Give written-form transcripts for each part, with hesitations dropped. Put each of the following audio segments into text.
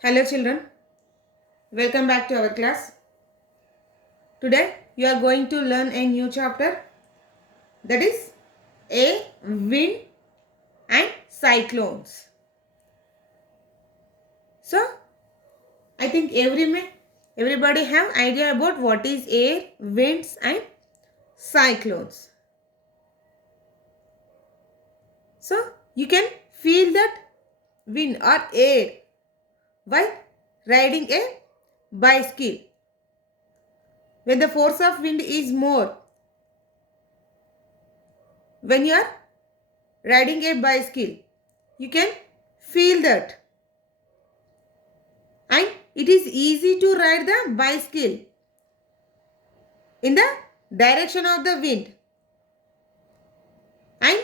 Hello children, welcome back to our class. Today you are going to learn a new chapter, that is a wind and cyclones. So I think everybody have idea about what is air, winds and cyclones. So you can feel that wind or air while riding a bicycle. When the force of wind is more, when you are riding a bicycle, you can feel that. And it is easy to ride the bicycle in the direction of the wind. And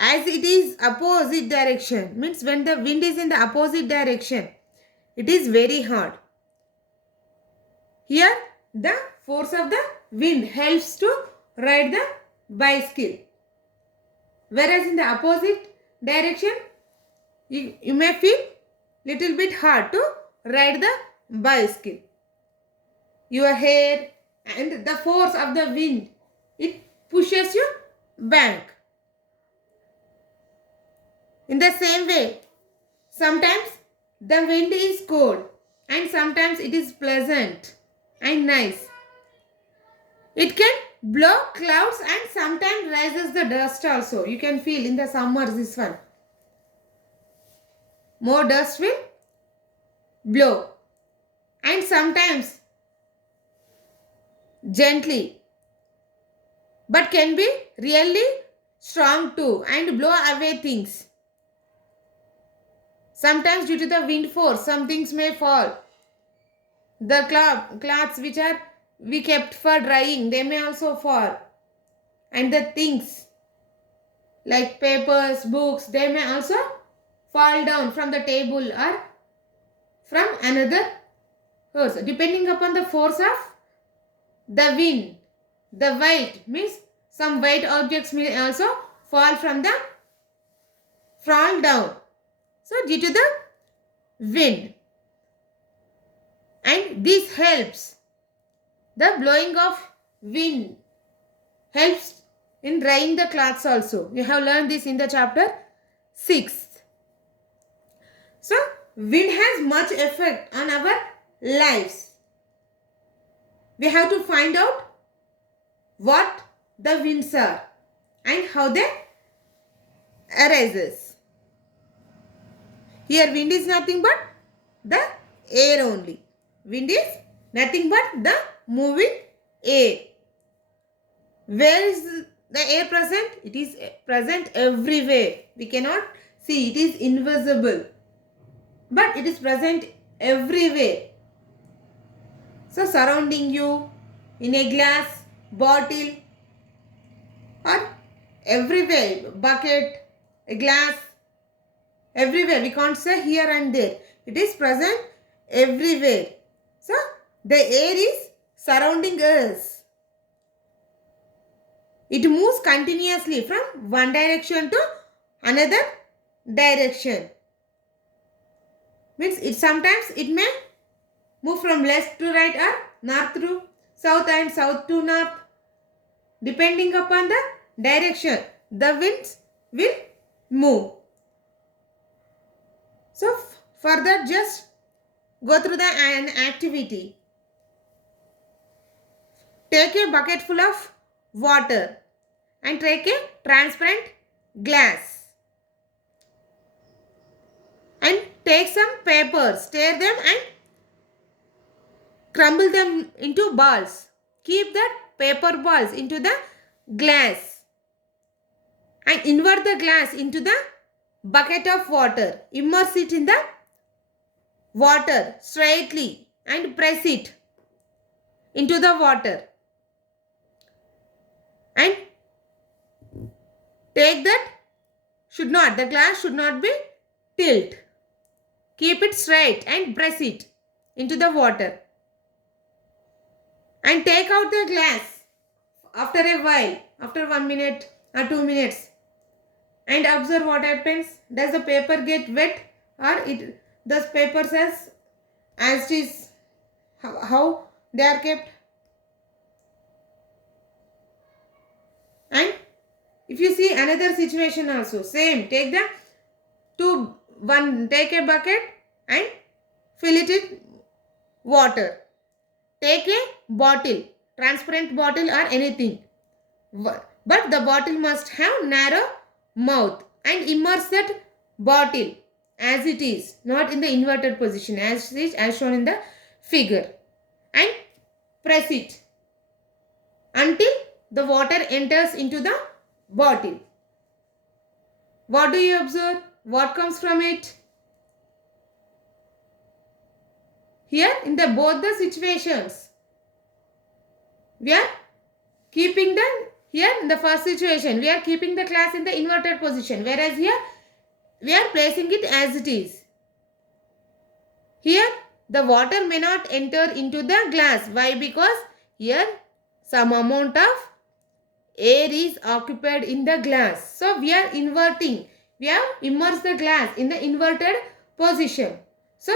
as it is opposite direction, means when the wind is in the opposite direction, it is very hard. Here the force of the wind helps to ride the bicycle. Whereas in the opposite direction, you may feel little bit hard to ride the bicycle. Your hair and the force of the wind, it pushes you back. In the same way, sometimes the wind is cold and sometimes it is pleasant and nice. It can blow clouds and sometimes raises the dust also. You can feel in the summer this one. More dust will blow and sometimes gently, but can be really strong too and blow away things. Sometimes due to the wind force, some things may fall. The cloths which are we kept for drying, they may also fall. And the things like papers, books, they may also fall down from the table or from another horse. Depending upon the force of the wind, the weight means some weight objects may also fall down. So due to the wind. And this helps. The blowing of wind helps in drying the cloths also. You have learned this in the chapter 6. So wind has much effect on our lives. We have to find out what the winds are and how they arises. Here wind is nothing but the air only. Wind is nothing but the moving air. Where is the air present? It is present everywhere. We cannot see. It is invisible. But it is present everywhere. So surrounding you, in a glass, bottle, or everywhere, bucket, a glass, everywhere. We can't say here and there. It is present everywhere. So the air is surrounding us. It moves continuously from one direction to another direction. Means sometimes it may move from left to right or north to south and south to north. Depending upon the direction, the winds will move. So further, just go through an activity. Take a bucket full of water and take a transparent glass. And take some papers, stir them and crumble them into balls. Keep the paper balls into the glass and invert the glass into the bucket of water. Immerse it in the water straightly and press it into the water. And take that, the glass should not be tilt. Keep it straight and press it into the water. And take out the glass after a while, after 1 minute or 2 minutes. And observe what happens. Does the paper get wet or it the papers as it is, how they are kept. And if you see another situation also, same, take take a bucket and fill it with water. Take a bottle, transparent bottle or anything. But the bottle must have narrow mouth and immerse that bottle as it is, not in the inverted position as it is as shown in the figure. And press it until the water enters into the bottle. What do you observe? What comes from it? Here in the both the situations, we are keeping here in the first situation, we are keeping the glass in the inverted position, whereas here we are placing it as it is. Here the water may not enter into the glass. Why? Because here some amount of air is occupied in the glass. So we are inverting. We have immersed the glass in the inverted position. So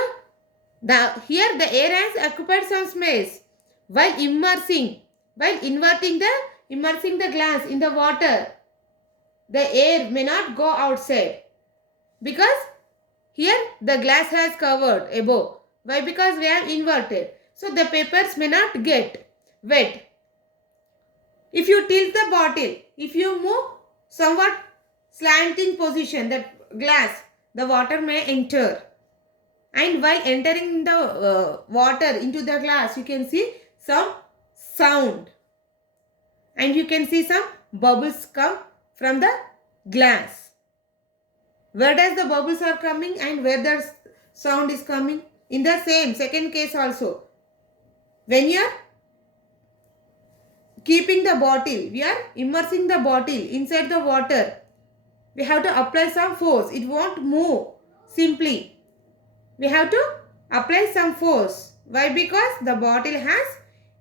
here the air has occupied some space. While immersing the glass in the water, the air may not go outside. Because here the glass has covered above. Why? Because we have inverted. So the papers may not get wet. If you tilt the bottle, if you move somewhat slanting position, that glass, the water may enter. And while entering the water into the glass, you can see some sound. And you can see some bubbles come from the glass. Where does the bubbles are coming and where the sound is coming? In the same second case also. When you are keeping the bottle, we are immersing the bottle inside the water. We have to apply some force. It won't move simply. We have to apply some force. Why? Because the bottle has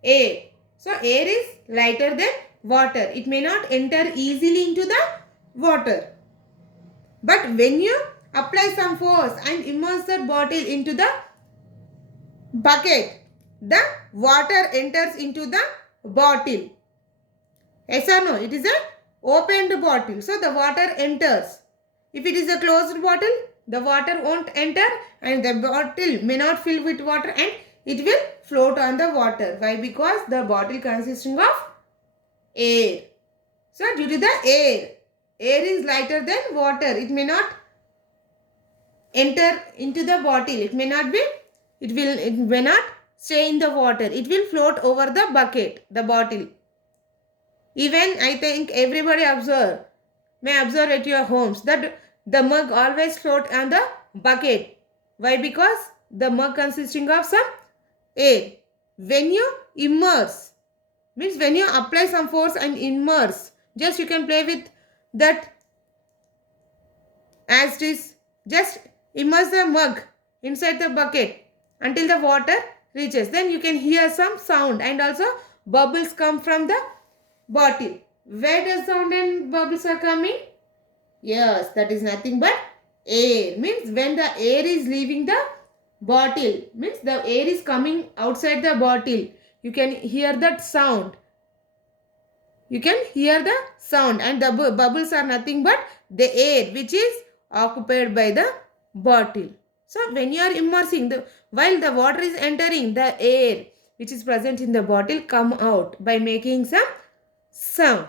air. So air is lighter than water. It may not enter easily into the water. But when you apply some force and immerse that bottle into the bucket, the water enters into the bottle. Yes or no? It is an opened bottle. So the water enters. If it is a closed bottle, the water won't enter and the bottle may not fill with water and it will float on the water. Why? Because the bottle consisting of air. So due to the air is lighter than water. It may not enter into the bottle. It may not stay in the water. It will float over the bucket, the bottle. Even I think everybody may observe at your homes that the mug always float on the bucket. Why? Because the mug consisting of some air. When you immerse, means when you apply some force and immerse, just you can play with that as it is. Just immerse the mug inside the bucket until the water reaches. Then you can hear some sound and also bubbles come from the bottle. Where does sound and bubbles are coming? Yes, that is nothing but air. Means when the air is leaving the bottle, means the air is coming outside the bottle. You can hear that sound. You can hear the sound and the bubbles are nothing but the air which is occupied by the bottle. So when you are immersing, while the water is entering, the air which is present in the bottle come out by making some sound.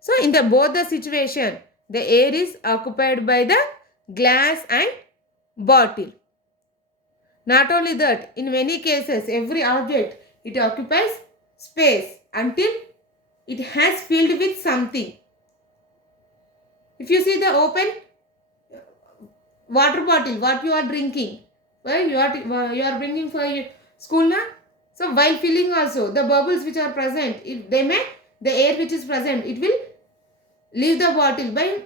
So in both the situation, the air is occupied by the glass and bottle. Not only that, in many cases, every object, it occupies space until it has filled with something. If you see the open water bottle, what you are drinking, well, you are bringing for your school now. So while filling also, the bubbles which are present, the air which is present, it will leave the bottle by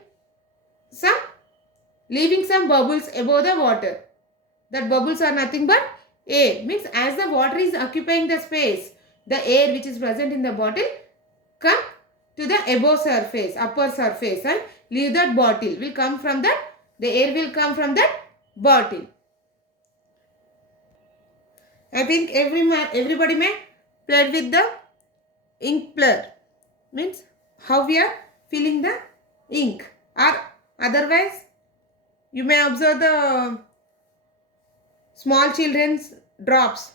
leaving some bubbles above the water. That bubbles are nothing but air. Means as the water is occupying the space, the air which is present in the bottle come to the above surface, upper surface and leave that bottle. The air will come from that bottle. I think everybody may played with the ink blur. Means how we are filling the ink. Or otherwise, you may observe the small children's drops.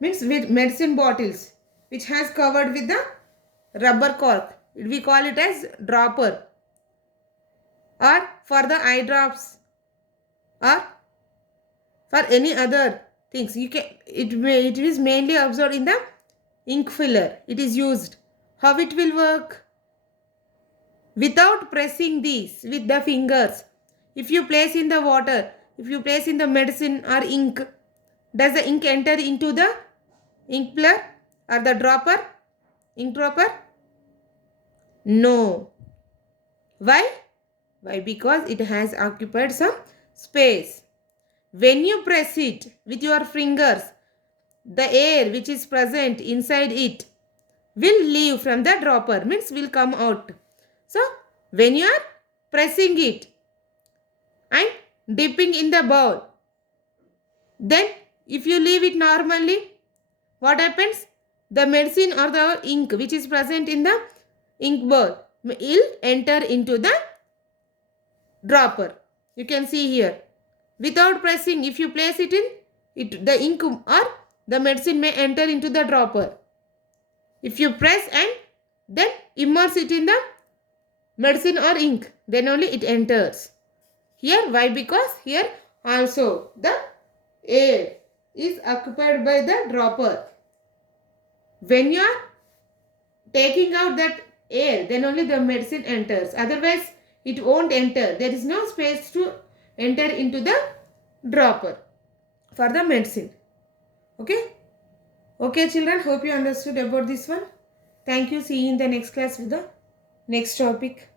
Means with medicine bottles which has covered with the rubber cork. We call it as dropper. Or for the eye drops or for any other things, you can it is mainly observed in the ink filler. It is used. How it will work? Without pressing these with the fingers, if you place in the water, if you place in the medicine or ink, does the ink enter into the ink blur or the dropper, ink dropper? No. Why? Why? Because it has occupied some space. When you press it with your fingers, the air which is present inside it will leave from the dropper, means will come out. So when you are pressing it and dipping in the bowl, then if you leave it normally, what happens? The medicine or the ink which is present in the ink bowl will enter into the dropper. You can see here. Without pressing, if you place it in, the ink or the medicine may enter into the dropper. If you press and then immerse it in the medicine or ink, then only it enters. Here, why? Because here also the air is occupied by the dropper. When you are taking out that air, then only the medicine enters. Otherwise, it won't enter. There is no space to enter into the dropper for the medicine. Okay? Okay, children, hope you understood about this one. Thank you. See you in the next class with the next topic.